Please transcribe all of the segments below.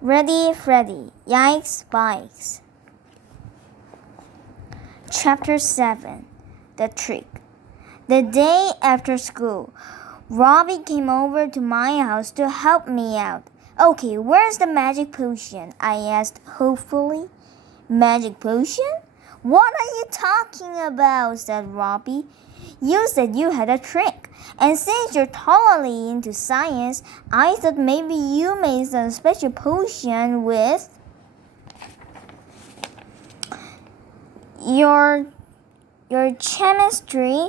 Ready, Freddy, yikes, bikes. Chapter 7 The Trick. The day after school, Robbie came over to my house to help me out. Okay, where's the magic potion? I asked hopefully. Magic potion? What are you talking about? Said Robbie. You said you had a trick, and since you're totally into science, I thought maybe you made some special potion with your chemistry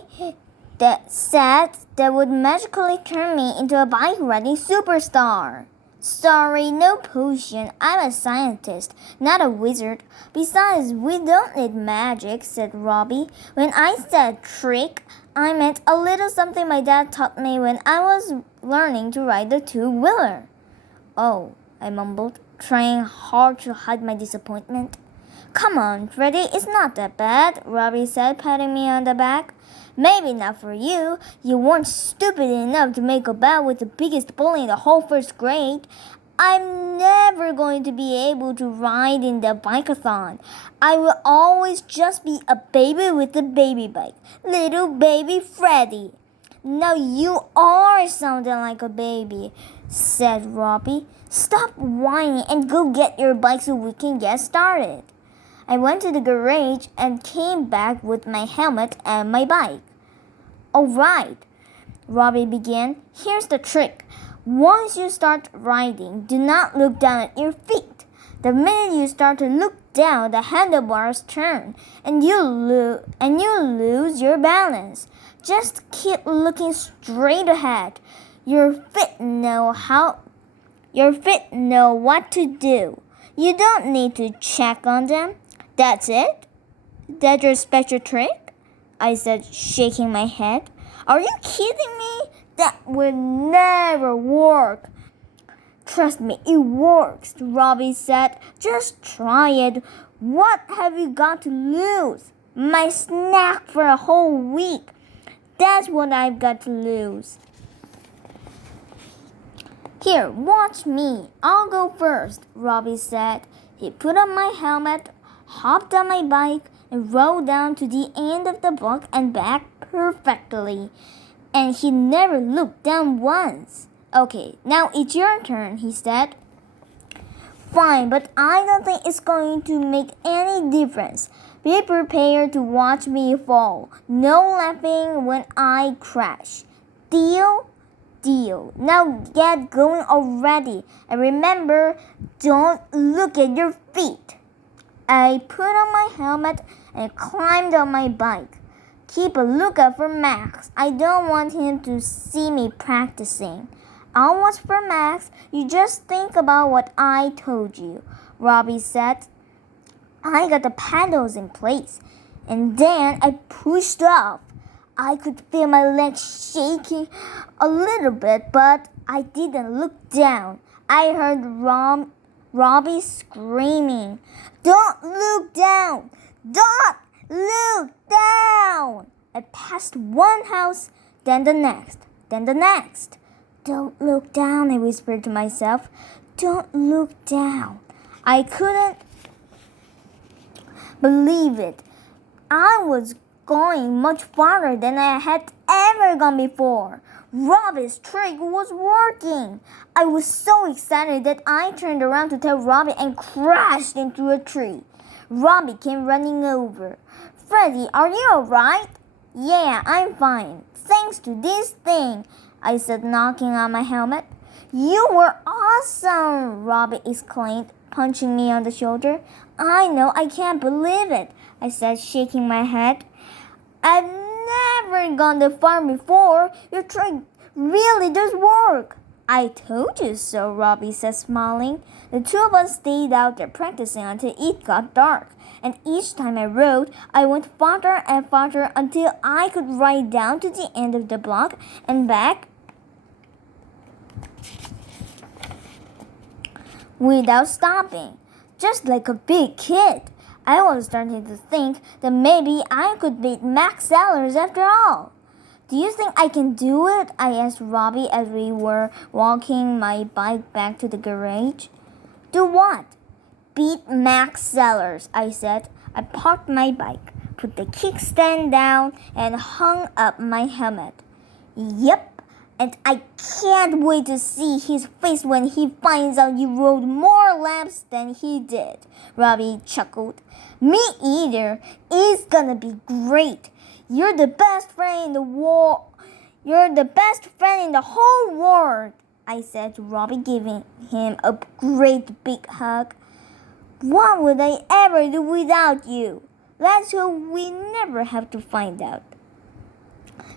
that said that would magically turn me into a bike riding superstar. Sorry, no potion. I'm a scientist, not a wizard. Besides, we don't need magic, said Robbie. When I said trick, I meant a little something my dad taught me when I was learning to ride the two-wheeler. Oh, I mumbled, trying hard to hide my disappointment. Come on, Freddy, it's not that bad, Robbie said, patting me on the back. Maybe not for you. You weren't stupid enough to make a bet with the biggest bully in the whole first grade. I'm never going to be able to ride in the bike-a-thon. I will always just be a baby with a baby bike. Little baby Freddy. Now you are sounding like a baby, said Robbie. Stop whining and go get your bike so we can get started. I went to the garage and came back with my helmet and my bike. All right, Robbie began. Here's the trick. Once you start riding, do not look down at your feet. The minute you start to look down, the handlebars turn, and you lose your balance. Just keep looking straight ahead. Your feet know what to do. You don't need to check on them. That's it? That's your special trick? I said, shaking my head. Are you kidding me? That will never work. Trust me, it works, Robbie said. Just try it. What have you got to lose? My snack for a whole week. That's what I've got to lose. Here, watch me. I'll go first, Robbie said. He put on my helmet, hopped on my bike, and rode down to the end of the block and back perfectly. And he never looked down once. Okay, now it's your turn, he said. Fine, but I don't think it's going to make any difference. Be prepared to watch me fall. No laughing when I crash. Deal? Deal. Now get going already. And remember, don't look at your feet. I put on my helmet and climbed on my bike. Keep a lookout for Max. I don't want him to see me practicing. I'll watch for Max. You just think about what I told you, Robbie said. I got the pedals in place, and then I pushed off. I could feel my legs shaking a little bit, but I didn't look down. I heard Robbie screaming, "Don't look down! Don't look down!" I passed one house, then the next, then the next. Don't look down, I whispered to myself. Don't look down. I couldn't believe it. I was going much farther than I had ever gone before. Robbie's trick was working. I was so excited that I turned around to tell Robbie and crashed into a tree. Robbie came running over. Freddy, are you alright? Yeah, I'm fine. Thanks to this thing, I said, knocking on my helmet. You were awesome, Robbie exclaimed, punching me on the shoulder. I know, I can't believe it, I said, shaking my head. I've never gone that far before. Your trick really does work. I told you so, Robbie said, smiling. The two of us stayed out there practicing until it got dark. And each time I rode, I went farther and farther until I could ride down to the end of the block and back without stopping, just like a big kid. I was starting to think that maybe I could beat Max Sellers after all. Do you think I can do it? I asked Robbie as we were walking my bike back to the garage. Do what? Beat Max Sellers, I said. I parked my bike, put the kickstand down, and hung up my helmet. Yep, and I can't wait to see his face when he finds out you rode more laps than he did, Robbie chuckled. Me either. It's gonna be great. You're the best friend in the world. You're the best friend in the whole world, I said to Robbie, giving him a great big hug. What would I ever do without you? Let's hope we never have to find out.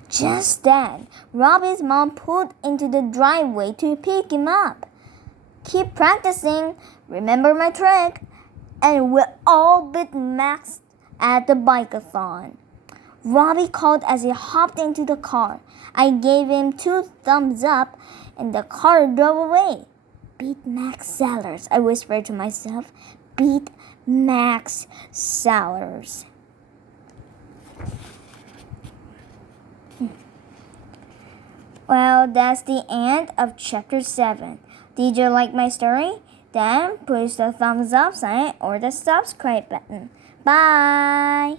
Just then, Robbie's mom pulled into the driveway to pick him up. Keep practicing, remember my trick, and we'll all beat Max at the bike-a-thon. Robbie called as he hopped into the car. I gave him 2 thumbs up, and the car drove away. Beat Max Sellers, I whispered to myself. Beat Max Sellers. Well, that's the end of chapter 7. Did you like my story? Then push the thumbs up sign or the subscribe button. Bye!